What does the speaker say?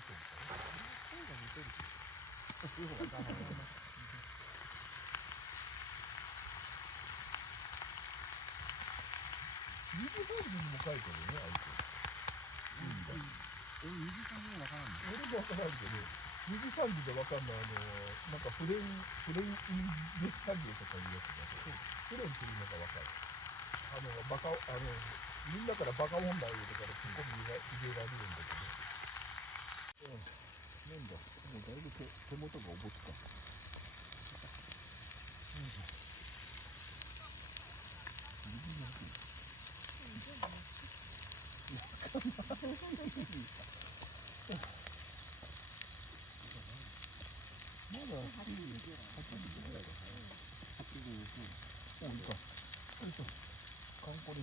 してるから声が似てるよくわかんない右本人にも書いてるよね、あいつ。右さんにはわからんの？俺もわからんけど、右三時でわかんないなんかフレインインデスタンジとかいうやつだけど、フレインっていうのがわかる。みんなからバカ問題言うてからツッコミ入れられるんだけど。なんだ、もうだいぶ手元がおぼつかった。まだ8時ぐらいだから。8時ですね。いいか。よいしょ。カンコレ。